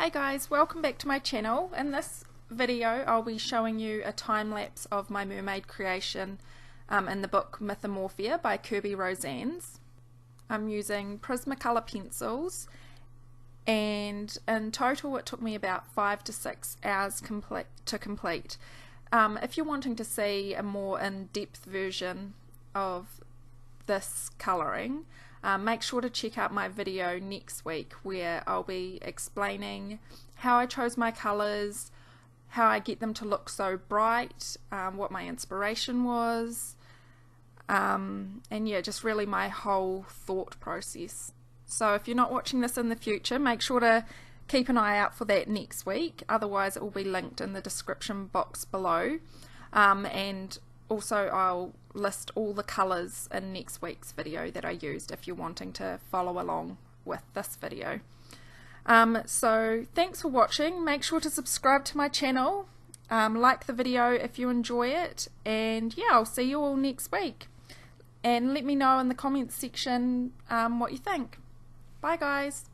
Hey guys, welcome back to my channel. In this video I'll be showing you a time-lapse of my mermaid creation in the book Mythomorphia by Kirby Rosannes. I'm using Prismacolor pencils and in total it took me about 5 to 6 hours to complete. If you're wanting to see a more in-depth version of this colouring, make sure to check out my video next week where I'll be explaining how I chose my colours, how I get them to look so bright, what my inspiration was, and yeah, just really my whole thought process. So if you're not watching this in the future, make sure to keep an eye out for that next week, otherwise it will be linked in the description box below, and also I'll list all the colours in next week's video that I used if you're wanting to follow along with this video. So thanks for watching. Make sure to subscribe to my channel, like the video if you enjoy it, and yeah, I'll see you all next week. And let me know in the comments section what you think. Bye guys.